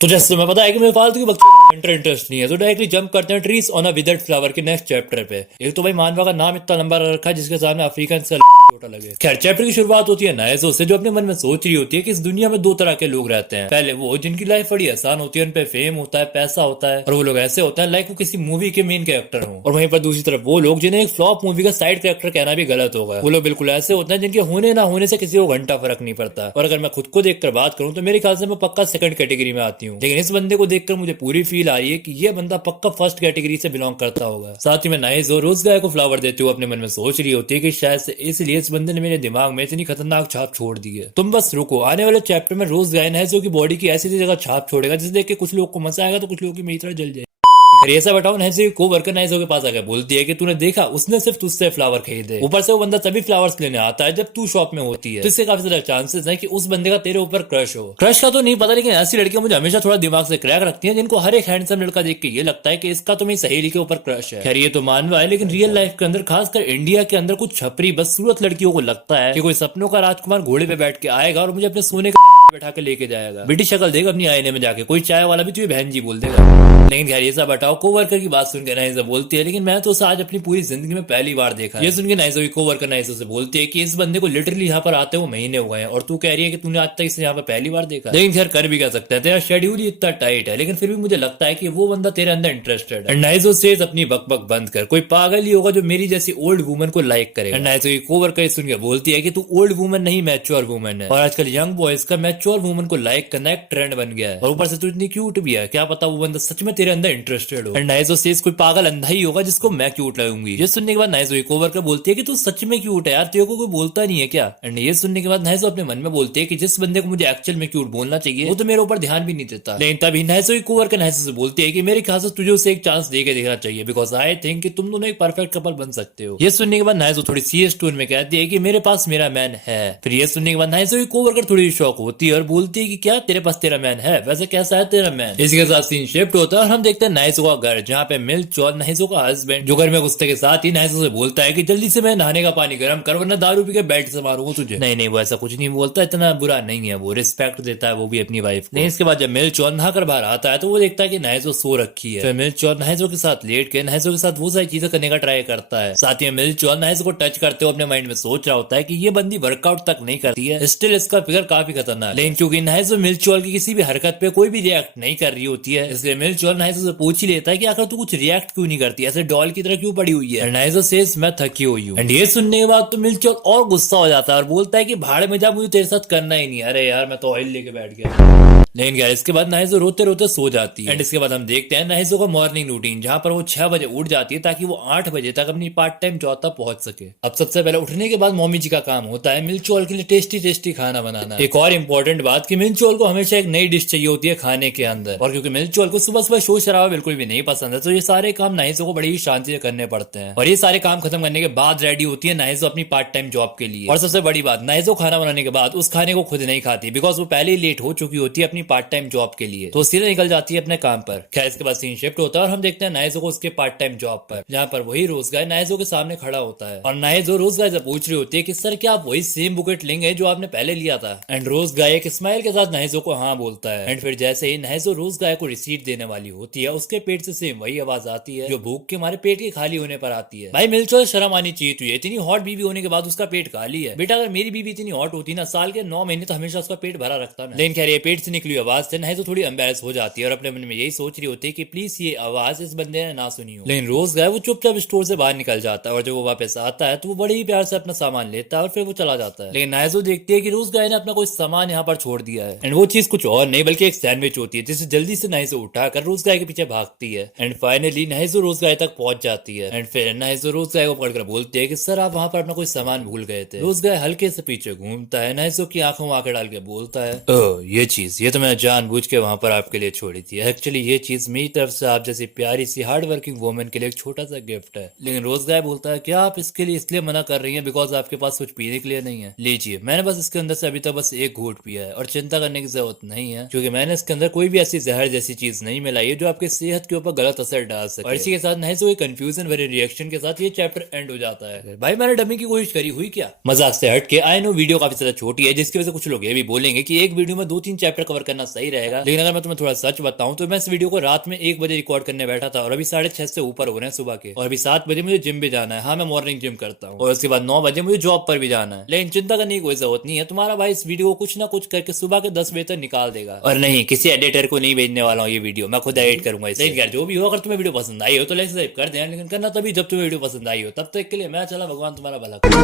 तो जैसे तुम्हें पता है कि मेरे फालतू के बच्चों को इंटरेस्ट नहीं है, तो डायरेक्टली जंप करते हैं trees on a withered flower के नेक्स्ट चैप्टर पे। एक तो भाई मानवा का नाम इतना लंबा रखा है जिसके सामने अफ्रीकन से छोटा लगे। खैर चैप्टर की शुरुआत होती है नायजो से, जो अपने मन में सोच रही होती है कि इस दुनिया में दो तरह के लोग रहते हैं। पहले वो जिनकी लाइफ बड़ी आसान होती है, उन पे फेम होता है, पैसा होता है, और वो लोग ऐसे होते हैं लाइक वो किसी मूवी के मेन कैरेक्टर हो। और वहीं पर दूसरी तरफ वो लोग जिन्हें एक फ्लॉप मूवी का साइड कैरेक्टर कहना भी गलत होगा। वो लोग बिल्कुल ऐसे होते हैं जिनके होने ना होने से किसी को घंटा फर्क नहीं पड़ता। और अगर मैं खुद को देखकर बात करूं तो मेरे ख्याल से मैं पक्का सेकंड कैटेगरी में आती हूँ, लेकिन इस बंदे को देखकर मुझे पूरी फील आ रही है कि ये बंदा पक्का फर्स्ट कैटेगरी से बिलोंग करता होगा। साथ ही में नाइस और रोज गाय को फ्लावर देते हुए अपने मन में सोच रही होती है कि शायद से इसलिए इस बंदे ने मेरे दिमाग में इतनी खतरनाक छाप छोड़ दी है। तुम बस रुको, आने वाले चैप्टर में रोज गाय नाइजो की बॉडी की ऐसी जगह छाप छोड़ेगा जिसे देख के कुछ लोग को मजा आएगा तो कुछ लोगों की मेरी तरह जल जाएगी। ऐसा बताओ नैसे को वर्कर नाइजो के पास आकर बोलती है कि तूने देखा उसने सिर्फ तुझसे फ्लावर खरीदे। ऊपर से वो बंदा तभी फ्लावर्स लेने आता है जब तू शॉप में होती है, तो इससे काफी ज्यादा चांसेस है कि उस बंदे का तेरे ऊपर क्रश हो। क्रश का तो नहीं पता, लेकिन ऐसी लड़कियां मुझे हमेशा थोड़ा दिमाग से क्रैक रखती हैं जिनको हर एक हैंडसम लड़का देख के ये लगता है कि इसका तो मेरी सहेली के ऊपर क्रश है। खैर ये तो मानवा है, लेकिन रियल लाइफ के अंदर खासकर इंडिया के अंदर कुछ छपरी बदसूरत लड़कियों को लगता है कि कोई सपनों का राजकुमार घोड़े पे बैठ के आएगा और मुझे अपने सोने के बैठा के लेके जाएगा। बेटी शक्ल देगा अपनी आईने में जाके, कोई चाय वाला भी तुझे बहन जी बोल देगा। लेकिन खैर ये सब बताओ, कोवर्कर की बात सुनकर नाइजो बोलती है लेकिन मैं तो उसे आज अपनी पूरी जिंदगी में पहली बार देखा है। ये सुनकर नाइजो की कोवर्कर नाइजो से बोलती है कि इस बंदे को लिटरली यहाँ पर आते हुए महीने हो गए हैं और तू कह रही है कि तूने आज तक इसे यहाँ पर पहली बार देखा। लेकिन खैर कर भी क्या सकता है, तेरा शेड्यूल ही इतना टाइट है, लेकिन फिर भी मुझे लगता है कि वो बंदा तेरे अंदर इंटरेस्टेड है। नाइजो से अपनी बकबक बंद कर, कोई पागल ही होगा जो मेरी जैसी ओल्ड वुमन को लाइक करेगा। नाइजो की कोवर्कर सुनकर बोलती है कि तू ओल्ड वुमन नहीं मैच्योर वुमन है, और आजकल यंग बॉयज का मैच्योर वुमन को लाइक करना एक ट्रेंड बन गया है, और ऊपर से तू इतनी क्यूट भी है, क्या पता वो बंदा सच में तेरे अंदर इंटरेस्टेड हो। एंड नाइजो से कोई पागल अंधा ही होगा जिसको मैं क्यूट लगूंगी। ये सुनने के बाद नाइजो कोवर्कर बोलती है कि तू सच में क्यूट है यार, तेरे को कोई बोलता नहीं है क्या। एंड ये सुनने के बाद नाइजो अपने मन में बोलती है कि जिस बंदे को मुझे एक्चुअल में क्यूट बोलना चाहिए वो तो मेरे ऊपर ध्यान भी नहीं देता। लेकिन तभी नाइजो कोवर्कर नाइजो से बोलती है कि मेरे ख्याल से तुझे उसे एक चांस दे के देखना चाहिए, बिकॉज आई थिंक कि तुम दोनों एक परफेक्ट कपल बन सकते हो। ये सुनने के बाद नाइजो थोड़ी सीरियस टोन में कहती है कि मेरे पास मेरा मैन है। फिर ये सुनने के बाद नाइजो की कोवर्कर थोड़ी शॉक होती है और बोलती है कि क्या तेरे पास तेरा मैन है, वैसे कैसा है तेरा मैन। इसके साथ सीन शिफ्ट होता है और हम देखते हैं नाइजो का घर, जहाँ पे मिल चौल नाइजो का हस्बैंड, जो घर में घुसते के साथ ही नाइजो से बोलता है कि जल्दी से मैं नहाने का पानी गर्म कर वरना दारू पी के बेड से मारूंगा तुझे। नहीं नहीं वो ऐसा कुछ नहीं बोलता, इतना बुरा नहीं है, वो रिस्पेक्ट देता है वो भी अपनी वाइफ को। नहीं इसके बाद जब मिल चौल नहाकर बाहर आता है तो वो देखता है कि नाइजो सो रखी है। फिर मिल चौल नाइजो के साथ लेट के नाइजो के साथ वो सारी चीजें करने का ट्राई करता है। साथ ही मिल चौल नाइजो को टच करते हुए अपने माइंड में सोच रहा होता है कि ये बंदी वर्कआउट तक नहीं करती है, स्टिल इसका फिगर काफी खतरनाक है। लेकिन क्योंकि नाइजो मिल चौल की किसी भी हरकत पे कोई भी रिएक्ट नहीं कर रही होती है, इसलिए मिल चौल नाइजो से पूछ ही लेता है कि आखिर तू कुछ रिएक्ट क्यों नहीं करती, ऐसे डॉल की तरह क्यों पड़ी हुई है। नाइजो सेज मैं थकी हुई हूँ। एंड ये सुनने के बाद तो मिल चौल और गुस्सा हो जाता है और बोलता है कि भाड़ में जा, मुझे तेरे साथ करना ही नहीं। अरे यार मैं तो ऑयल लेके बैठ गया। लेकिन यार इसके बाद नाइजो रोते रोते सो जाती है। एंड इसके बाद हम देखते हैं नाइजो का मॉर्निंग रूटीन, जहां पर वो 6 बजे उठ जाती है ताकि वो 8 बजे तक अपनी पार्ट टाइम जॉब तक पहुंच सके। अब सबसे पहले उठने के बाद मम्मी जी का काम होता है मिल चौल के लिए टेस्टी टेस्टी खाना बनाना। एक और इम्पोर्टेंट बात कि मिल चौल को हमेशा एक नई डिश चाहिए होती है खाने के अंदर, और क्योंकि मिल चौल को सुबह सुबह शोर शराबा बिल्कुल भी नहीं पसंद है, तो ये सारे काम नाइजो को बड़ी ही शांति से करने पड़ते हैं। और ये सारे काम खत्म करने के बाद रेडी होती है नाइजो अपनी पार्ट टाइम जॉब के लिए। और सबसे बड़ी बात, नाइजो खाना बनाने के बाद उस खाने को खुद नहीं खाती, बिकॉज वो पहले ही लेट हो चुकी होती है अपनी पार्ट टाइम जॉब के लिए, तो सीधे निकल जाती है अपने काम पर। खैर इसके बाद सीन शिफ्ट होता है और हम देखते हैं नाइजो को उसके पार्ट टाइम जॉब पर, जहाँ पर वही रोज गाय नाइजो के सामने खड़ा होता है। और नाइजो रोज गाय से पूछ रही होती है कि सर क्या आप वही सेम बुकेट लेंगे जो आपने पहले लिया था। एंड रोज गाय एक स्माइल के साथ नाइजो को हाँ बोलता है। एंड फिर जैसे ही नाइजो रोज गाय को रिसीट देने वाली होती है, उसके पेट से सेम वही आवाज आती है जो भूख के हमारे पेट के खाली होने पर आती है। भाई मिलचो शर्म आनी चाहिए तुझे, इतनी हॉट बीवी होने के बाद उसका पेट खाली है। बेटा अगर मेरी बीवी इतनी हॉट होती ना, साल के 9 महीने तो हमेशा उसका पेट भरा रखता मैं। लेकिन खैर ये पेट से निकली आवाज से नाइजो थोड़ी एम्बेरस हो जाती है और अपने मन में यही सोच रही होती है कि प्लीज ये आवाज इस बंदे ने ना सुनी हो। लेकिन रोज गाय वो चुपचाप स्टोर से बाहर निकल जाता है और जब वो वापस आता है तो वो बड़े ही प्यार से अपना सामान लेता है और फिर वो चला जाता है। लेकिन नाइजो देखती है कि रोज गाय ने अपना कोई सामान यहाँ पर छोड़ दिया है। एंड वो चीज कुछ और नहीं बल्कि एक सैंडविच होती है, जिसे जल्दी से नाइजो उठाकर रोज गाय के पीछे भागती है। एंड फाइनली नाइजो रोज गाय तक पहुंच जाती है। एंड फिर नाइजो रोज गाय को पकड़कर बोलती है कि सर आप वहां पर अपना कोई सामान भूल गए थे। रोज गाय हल्के से पीछे घूमता है, नाइजो की आंखों में आंखें डाल के बोलता है ओह ये चीज ये तो मैं जानबूझ के वहां पर आपके लिए छोड़ी थी, एक्चुअली ये चीज मेरी तरफ से आप जैसी प्यारी सी हार्ड वर्किंग वुमन के लिए एक छोटा सा गिफ्ट है। लेकिन रोज गाय बोलता है क्या आप इसके लिए इसलिए मना कर रही हैं बिकॉज आपके पास कुछ पीने के लिए नहीं है। लीजिए मैंने बस इसके अंदर से अभी तक बस एक घूंट पिया है और चिंता करने की जरूरत नहीं है, क्योंकि मैंने इसके अंदर कोई भी ऐसी जहर जैसी चीज नहीं मिलाई है जो आपकी सेहत के ऊपर गलत असर डाल सके। और इसी के साथ नहीं तो कंफ्यूजन भरे रिएक्शन के साथ ये चैप्टर एंड हो जाता है। भाई मैंने डमी की कोशिश करी हुई क्या, मजाक से हट के। आई नो वीडियो काफी ज्यादा छोटी है, जिसकी वजह से कुछ लोग ये भी बोलेंगे कि एक वीडियो में 2-3 चैप्टर कवर करना सही रहेगा। लेकिन अगर मैं तुम्हें थोड़ा सच बताऊं तो मैं इस वीडियो को रात में 1 बजे रिकॉर्ड करने बैठा था और अभी 6:30 से ऊपर हो रहे हैं सुबह के, और अभी 7 बजे मुझे जिम भी जाना है। हाँ, मैं मॉर्निंग जिम करता हूँ और उसके बाद 9 बजे मुझे जॉब पर भी जाना है। लेकिन चिंता करने की कोई जरूरत नहीं है, तुम्हारा भाई इस वीडियो को कुछ ना कुछ करके सुबह के 10 बजे तक निकाल देगा। और नहीं, किसी एडिटर को नहीं भेजने वाला हूँ ये वीडियो, मैं खुद एडिट करूंगा इसे। लेकिन यार जो भी हो, अगर तुम्हें वीडियो पसंद आई हो तो लाइक सब्सक्राइब कर देना, लेकिन करना तभी जब तुम्हें वीडियो पसंद आई हो। तब तक के लिए मैं चला, भगवान तुम्हारा भला करे।